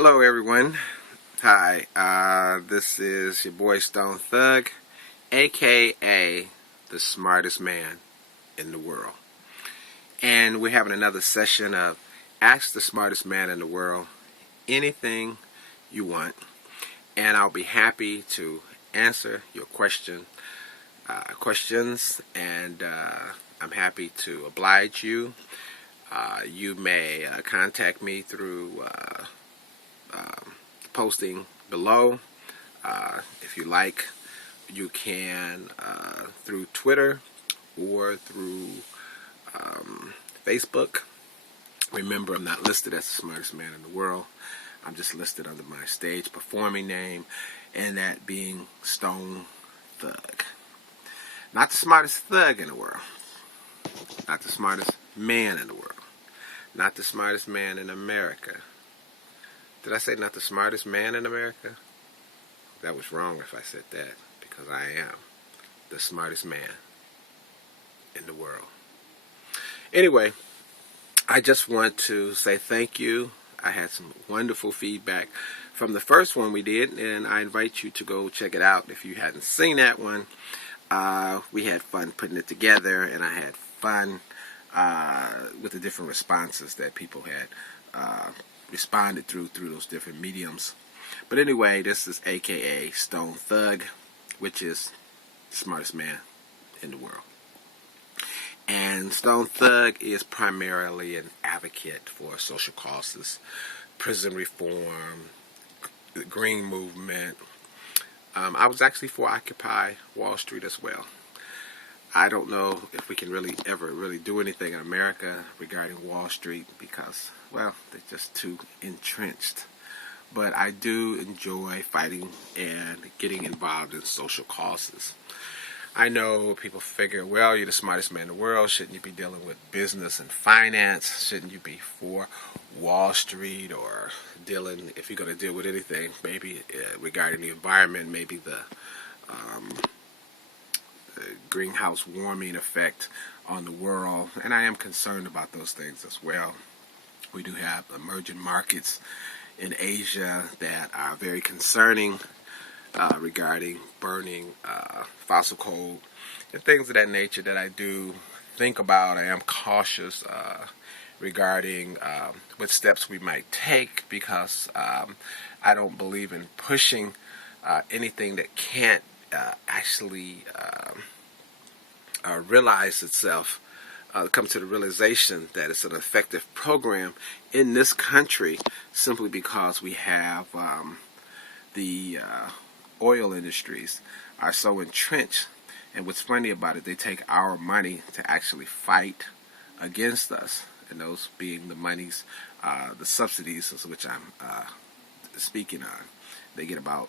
Hello, everyone. Hi, this is your boy Stone Thug, aka the smartest man in the world. And we're having another session of Ask the Smartest Man in the World anything you want. And I'll be happy to answer your questions, and I'm happy to oblige you. You may contact me through posting below. If you like, you can through Twitter or through Facebook. Remember, I'm not listed as the smartest man in the world. I'm just listed under my stage performing name, and that being Stone Thug. Not the smartest thug in the world. Not the smartest man in the world. Not the smartest man in America. Did I say not the smartest man in America? That was wrong if I said that, because I am the smartest man in the world. Anyway, I just want to say thank you. I had some wonderful feedback from the first one we did, and I invite you to go check it out if you hadn't seen that one. We had fun putting it together, and I had fun with the different responses that people had responded through those different mediums. But anyway, this is aka Stone Thug, which is the smartest man in the world. And Stone Thug is primarily an advocate for social causes, prison reform, the Green Movement. I was actually for Occupy Wall Street as well. I don't know if we can ever do anything in America regarding Wall Street because, well, they're just too entrenched. But I do enjoy fighting and getting involved in social causes. I know people figure, well, you're the smartest man in the world. Shouldn't you be dealing with business and finance? Shouldn't you be for Wall Street or dealing, if you're going to deal with anything, maybe regarding the environment, maybe the greenhouse warming effect on the world? And I am concerned about those things as well. We do have emerging markets in Asia that are very concerning regarding burning fossil coal and things of that nature that I do think about. I am cautious regarding what steps we might take because I don't believe in pushing anything that can't actually realize itself, come to the realization that it's an effective program in this country simply because we have the oil industries are so entrenched. And what's funny about it, they take our money to actually fight against us, and those being the monies, the subsidies, which I'm speaking on. They get about,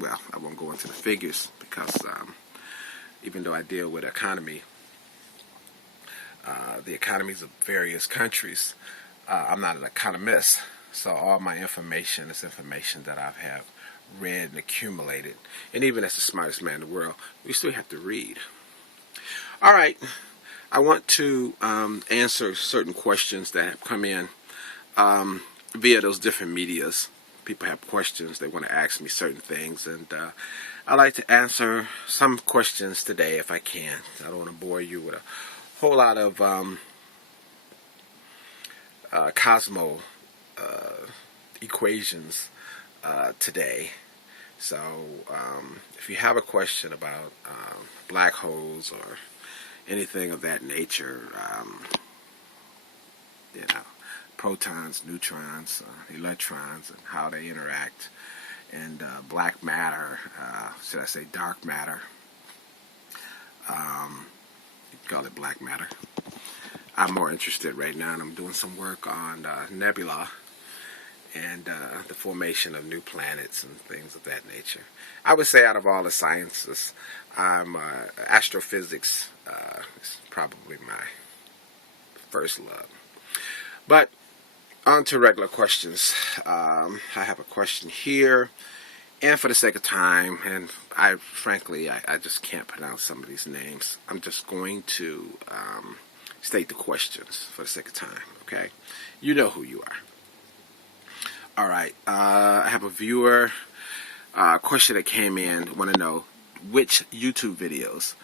well, I won't go into the figures because even though I deal with economy, the economies of various countries, I'm not an economist, so all my information is information that I have read and accumulated. And even as the smartest man in the world, we still have to read. All right, I want to answer certain questions that have come in via those different medias. People have questions, they want to ask me certain things, and I like to answer some questions today if I can. I don't want to bore you with a whole lot of Cosmo equations today. So if you have a question about black holes or anything of that nature, protons, neutrons, electrons, and how they interact, and black matter, should I say dark matter, you can call it black matter. I'm more interested right now, and I'm doing some work on nebula and the formation of new planets and things of that nature. I would say out of all the sciences, astrophysics is probably my first love. But on to regular questions. I have a question here, and for the sake of time, and I just can't pronounce some of these names, I'm just going to state the questions for the sake of time, okay? You know who you are. All right. I have a viewer question that came in. Want to know which YouTube videos,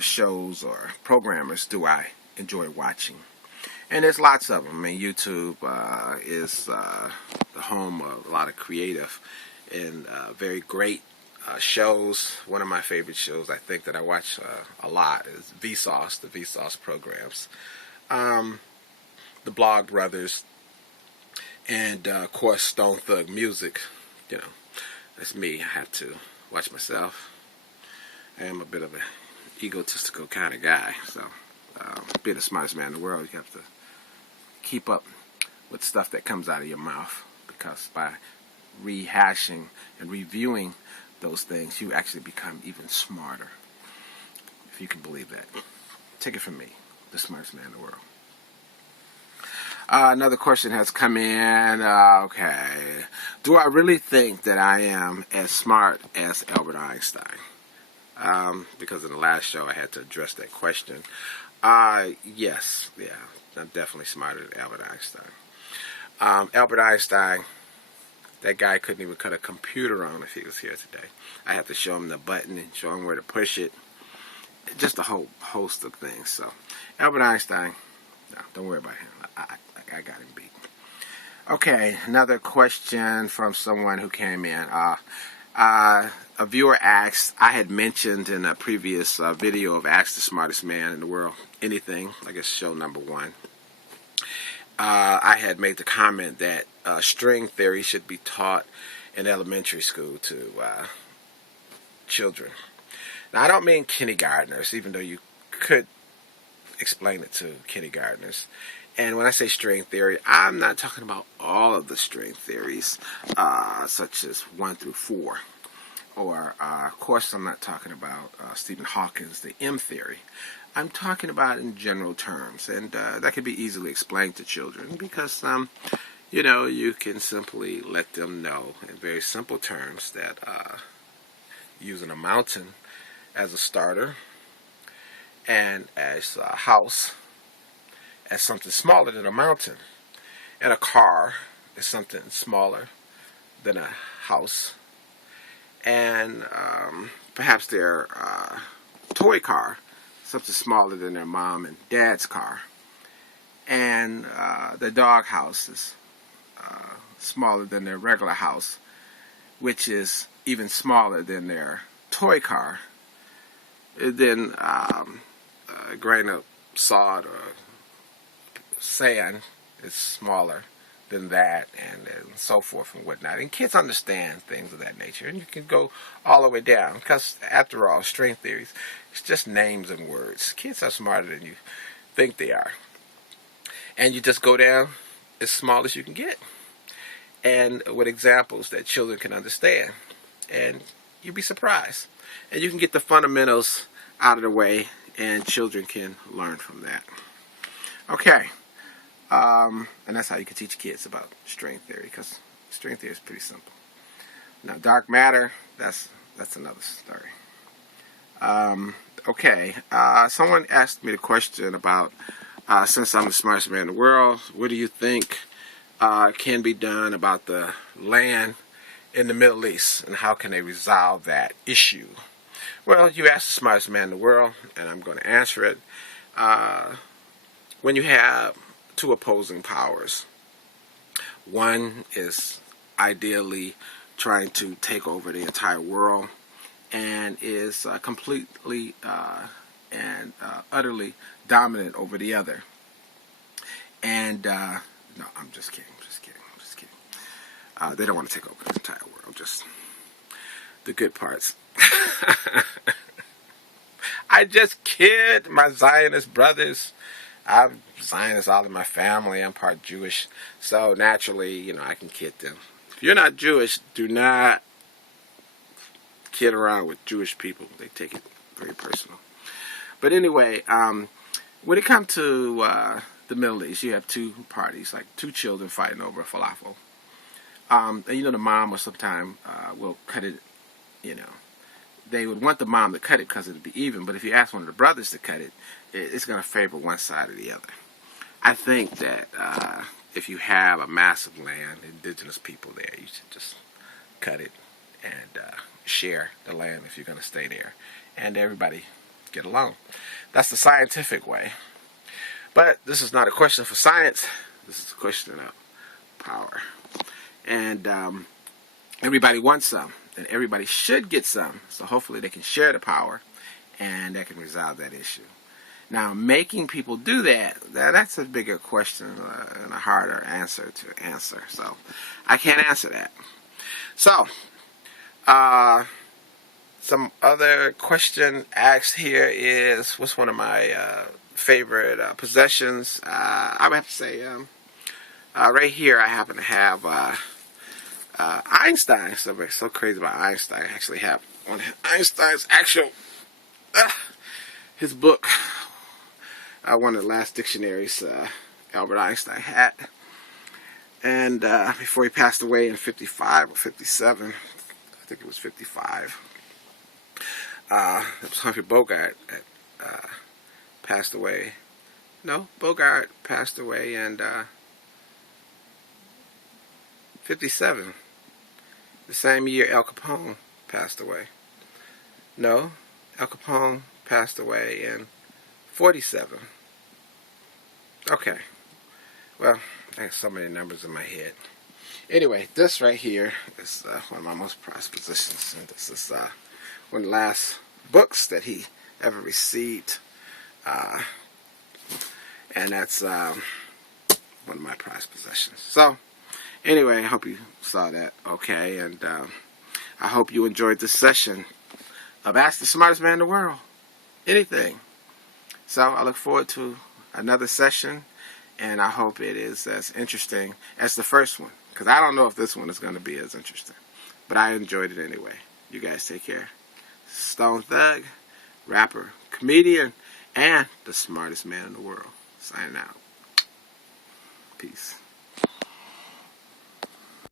shows or programmers do I enjoy watching? And there's lots of them. I mean, YouTube is the home of a lot of creative and very great shows. One of my favorite shows, I think, that I watch a lot is Vsauce, the Vsauce programs, the Blog Brothers, and of course Stone Thug Music. You know, that's me. I have to watch myself. I am a bit of an egotistical kind of guy, so being the smartest man in the world, you have to keep up with stuff that comes out of your mouth, because by rehashing and reviewing those things, you actually become even smarter, if you can believe that. Take it from me, the smartest man in the world. Another question has come in. Okay. Do I really think that I am as smart as Albert Einstein? Because in the last show I had to address that question. Yes. Yeah. I'm definitely smarter than Albert Einstein. Albert Einstein, that guy couldn't even cut a computer on if he was here today. I had to show him the button and show him where to push it. Just a whole host of things. So, Albert Einstein, no, don't worry about him. I got him beat. Okay, another question from someone who came in. A viewer asked, I had mentioned in a previous video of Ask the Smartest Man in the World, anything, I guess show number 1. I had made the comment that string theory should be taught in elementary school to children. Now, I don't mean kindergartners, even though you could explain it to kindergartners. And when I say string theory, I'm not talking about all of the string theories, such as 1 through 4. Or, of course, I'm not talking about Stephen Hawking's the M theory. I'm talking about in general terms, and that can be easily explained to children because, you know, you can simply let them know in very simple terms that using a mountain as a starter and as a house as something smaller than a mountain, and a car is something smaller than a house, and perhaps their toy car, something smaller than their mom and dad's car, and the dog house is smaller than their regular house, which is even smaller than their toy car. Then a grain of sod or sand is smaller than that, and so forth and whatnot. And kids understand things of that nature, and you can go all the way down, because after all, string theories, it's just names and words. Kids are smarter than you think they are, and you just go down as small as you can get, and with examples that children can understand, and you'd be surprised, and you can get the fundamentals out of the way, and children can learn from that. Okay. And that's how you can teach kids about string theory, because string theory is pretty simple. Now, dark matter, that's another story. Okay, someone asked me the question about, since I'm the smartest man in the world, what do you think can be done about the land in the Middle East, and how can they resolve that issue? Well, you asked the smartest man in the world, and I'm going to answer it. When you have 2 opposing powers, one is ideally trying to take over the entire world and is completely and utterly dominant over the other. And no, I'm just kidding. They don't want to take over the entire world, just the good parts. I just kid, my Zionist brothers. I'm Zionist all in my family. I'm part Jewish. So naturally, you know, I can kid them. If you're not Jewish, do not kid around with Jewish people. They take it very personal. But anyway, when it comes to the Middle East, you have 2 parties, like 2 children fighting over a falafel. And you know, the mom will sometimes will cut it, you know. They would want the mom to cut it because it would be even, but if you ask one of the brothers to cut it, it's going to favor one side or the other. I think that if you have a massive land, indigenous people there, you should just cut it and share the land if you're going to stay there, and everybody get along. That's the scientific way. But this is not a question for science. This is a question of power. And everybody wants some, and everybody should get some. So hopefully they can share the power, and that can resolve that issue. Now, making people do that's a bigger question and a harder answer to answer. So I can't answer that. So, some other question asked here is, what's one of my favorite possessions? I would have to say, right here I happen to have Einstein. So crazy about Einstein. I actually have one of Einstein's actual, his book, one of the last dictionaries Albert Einstein had. And before he passed away in 55 or 57, I think it was 55, it was Humphrey Bogart that passed away. No, Bogart passed away in 57. The same year Al Capone passed away. No, Al Capone passed away in 47. Okay. Well, I have so many numbers in my head. Anyway, this right here is one of my most prized possessions. And this is one of the last books that he ever received. And that's one of my prized possessions. So, anyway, I hope you saw that okay. And I hope you enjoyed this session of Ask the Smartest Man in the World. Anything. So, I look forward to another session. And I hope it is as interesting as the first one. Because I don't know if this one is going to be as interesting. But I enjoyed it anyway. You guys take care. Stone Thug, rapper, comedian, and the smartest man in the world. Signing out. Peace.